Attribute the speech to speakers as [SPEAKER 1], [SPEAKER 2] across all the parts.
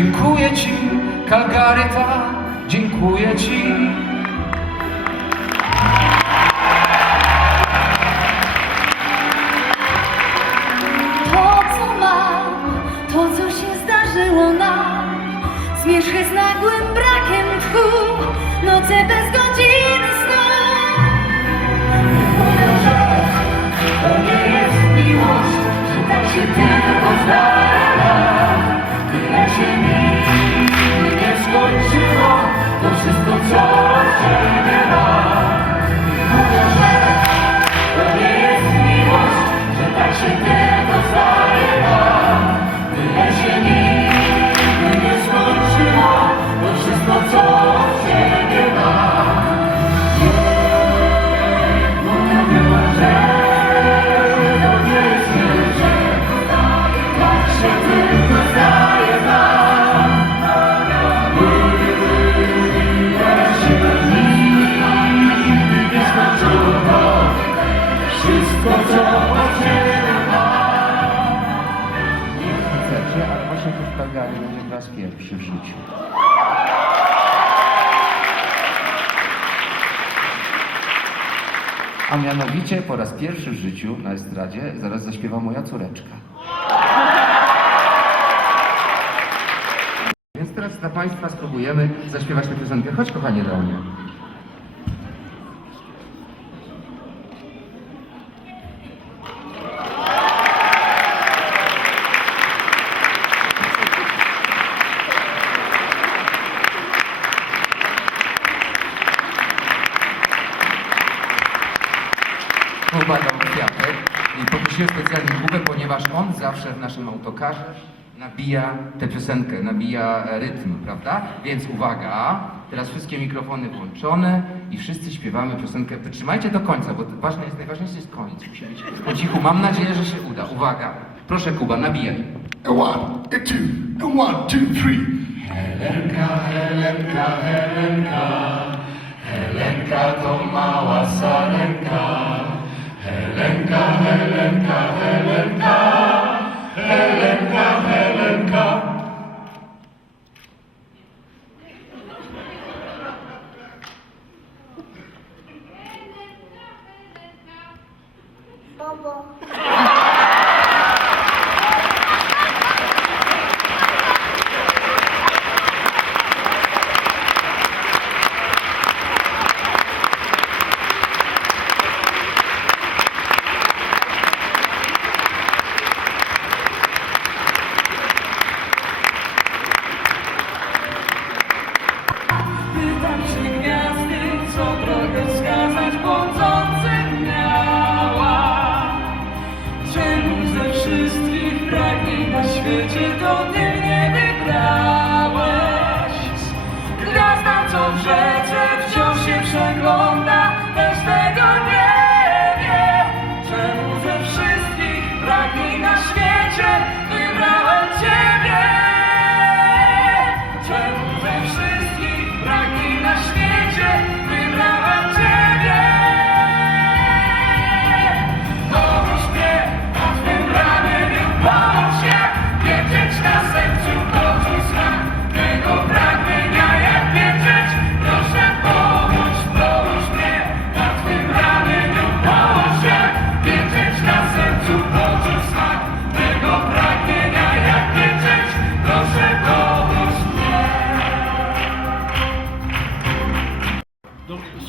[SPEAKER 1] Dziękuję Ci, Kalgaryta, dziękuję Ci.
[SPEAKER 2] Wszystko co od ciebie
[SPEAKER 3] koncercie, ale właśnie też Kalgary będzie po raz pierwszy w życiu. A mianowicie po raz pierwszy w życiu na estradzie zaraz zaśpiewa moja córeczka. Więc teraz dla Państwa spróbujemy zaśpiewać tę piosenkę. Chodź kochanie do mnie. Poprosiłem specjalnie Kubę, ponieważ on zawsze w naszym autokarze nabija tę piosenkę, nabija e, rytm, prawda? Więc uwaga, teraz wszystkie mikrofony włączone i wszyscy śpiewamy piosenkę. Wytrzymajcie do końca, bo ważne jest, najważniejsze jest koniec. Musi być po cichu. Mam nadzieję, że się uda. Uwaga. Proszę Kuba, nabijaj.
[SPEAKER 4] A one, a two, a one, two, three.
[SPEAKER 1] Helenka, Helenka, Helenka, Helenka to mała sarenka. Helenka, Helenka, Helenka, Helenka,
[SPEAKER 5] na świecie to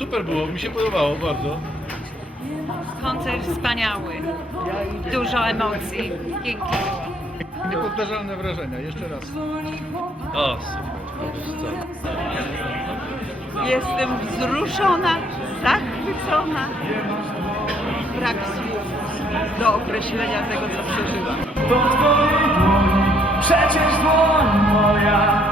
[SPEAKER 6] super było, mi się podobało bardzo.
[SPEAKER 7] Koncert wspaniały. Dużo emocji. Było.
[SPEAKER 6] Niepowtarzalne wrażenia, jeszcze raz. O, super.
[SPEAKER 7] Jestem wzruszona, zachwycona. Brak słów do określenia tego, co przeżyłam.
[SPEAKER 5] To twojej dłoni, przecież dłoń moja.